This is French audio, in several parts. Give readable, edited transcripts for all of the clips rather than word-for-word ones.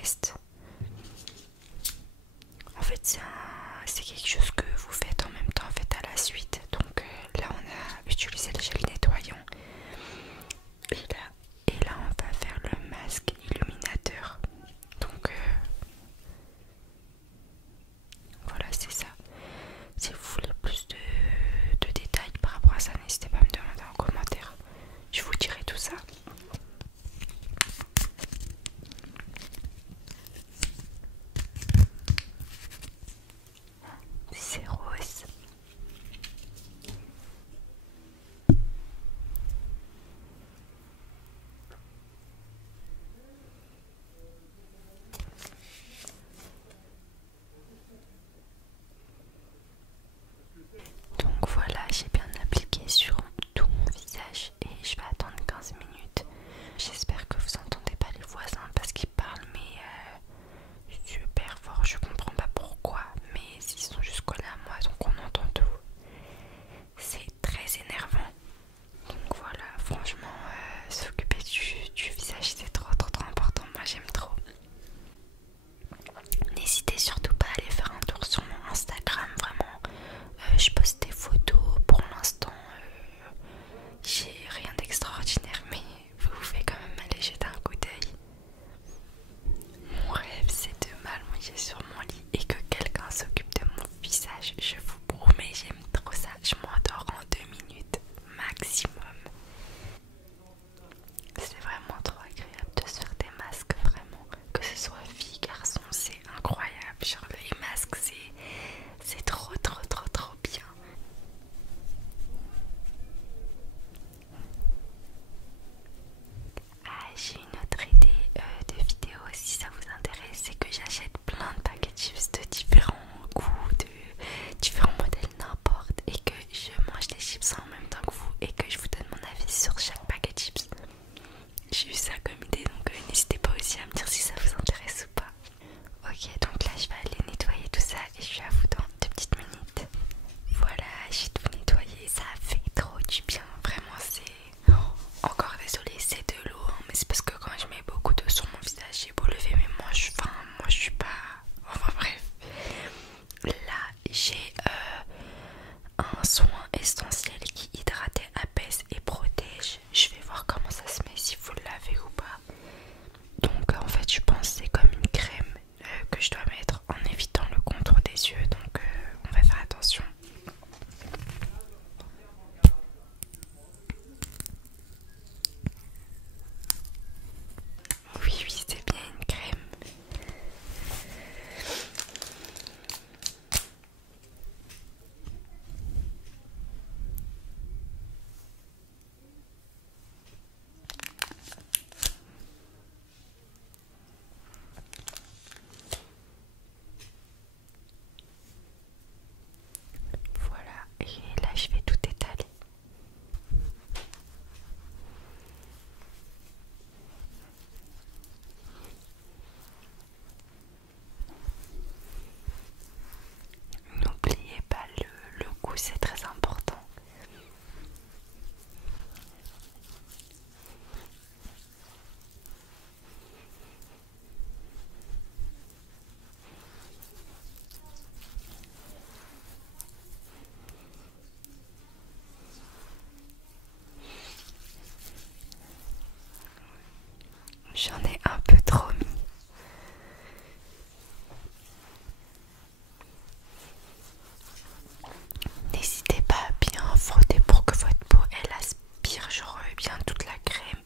reste. En fait, c'est quelque chose que vous faites en même temps en fait à la suite. Donc là, on a utilisé le gel nettoyant. Et là, on va faire le masque illuminateur. Donc voilà, c'est ça. Si vous voulez plus de détails par rapport à ça, n'hésitez pas à me demander en commentaire. Je vous dirai tout ça. C'est rose. Donc voilà, j'ai bien appliqué sur tout mon visage et je vais attendre 15 minutes. J'espère que vous entendez pas les voisins parce qu'ils parlent mais super fort. Je comprends pas pourquoi, mais ils sont juste collés à moi donc on entend tout. C'est très énervant. Donc voilà, franchement, s'occuper du visage c'est trop important. Moi j'aime trop. N'hésitez surtout pas à aller faire un tour sur mon Instagram, vraiment. Je poste des photos pour l'instant. J'ai rien d'extraordinaire, mais vous pouvez quand même aller jeter un coup d'œil. Mon rêve, c'est de m'allonger sur mon lit et que quelqu'un s'occupe de mon visage. Je vous promets, j'aime trop ça. Je m'endors en 2 minutes maximum. C'est vraiment trop agréable de se faire des masques, vraiment. Que ce soit fille, garçon, c'est incroyable. Genre les masques, c'est trop bien. Ah, j'ai une autre idée de vidéo si ça vous intéresse, c'est que j'achète plein de paquets de chips de différents goûts, de différents modèles, n'importe, et que je mange les chips en même temps que vous et que je vous donne mon avis sur chaque paquet de chips. J'ai eu ça comme idée, donc n'hésitez pas aussi à me dire si ça vous intéresse ou pas. Ok, donc là je vais aller nettoyer tout ça et je suis à vous dans 2 petites minutes. Voilà, j'ai tout nettoyé, ça fait trop du bien, vraiment c'est... Oh, encore désolé, c'est de l'eau, hein, mais c'est parce que quand je mets beaucoup d'eau sur mon visage, j'ai beau lever mes manches, moi je suis pas... Enfin bref. Là j'ai un soin essentiel qui hydrate, apaise et protège. Je vais voir comment ça se met, si vous l'avez ou pas. Donc en fait je pense que c'est comme une crème que je dois mettre en évitant le contour des yeux. Donc on va faire attention. Oui, c'est bien une crème. Voilà, et là je vais tout étaler. N'oubliez pas le goût, c'est très important. J'en ai un peu trop mis. N'hésitez pas à bien frotter pour que votre peau elle aspire genre bien toute la crème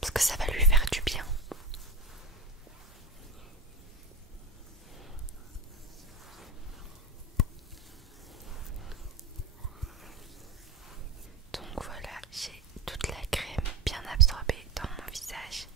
parce que ça va lui faire du bien. Donc voilà, j'ai toute la crème bien absorbée dans mon visage.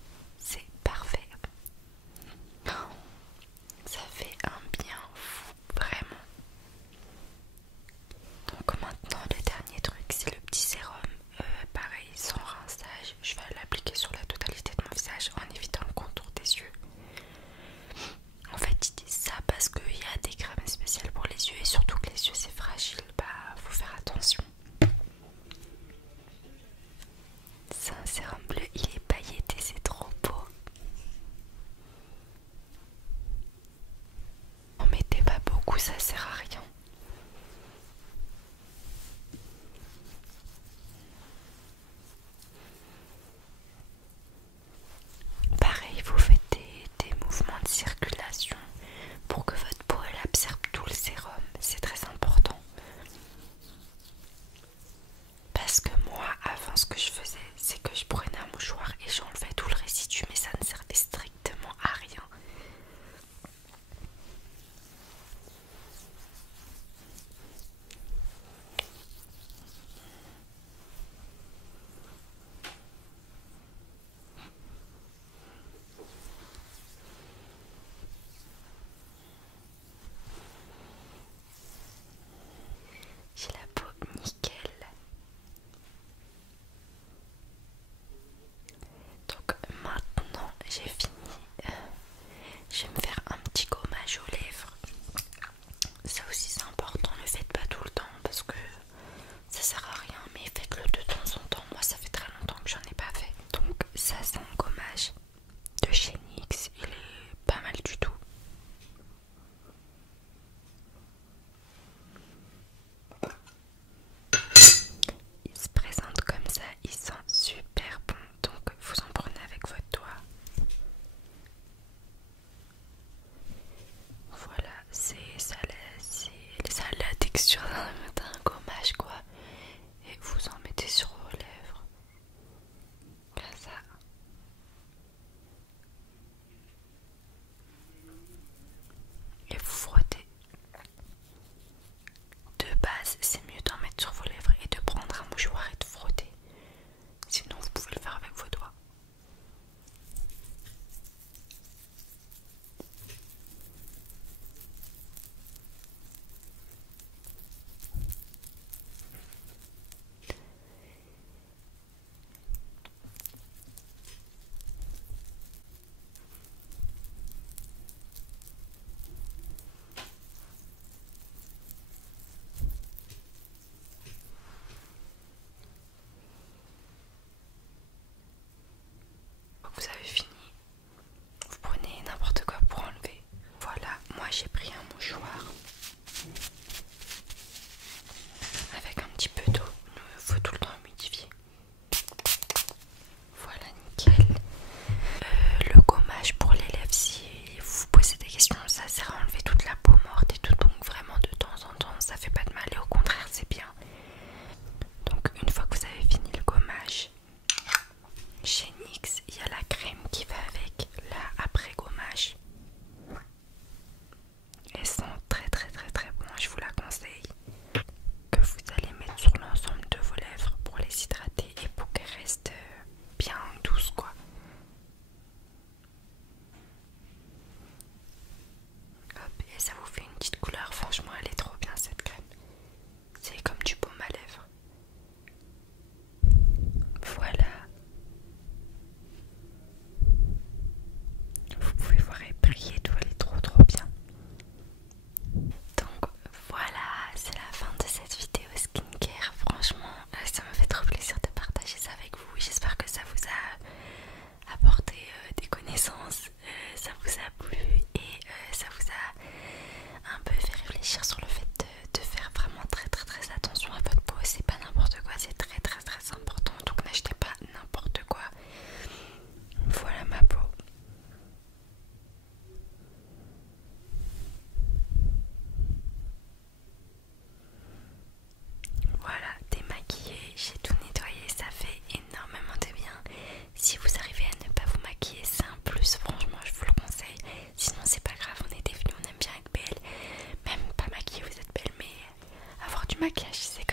maquillage, c'est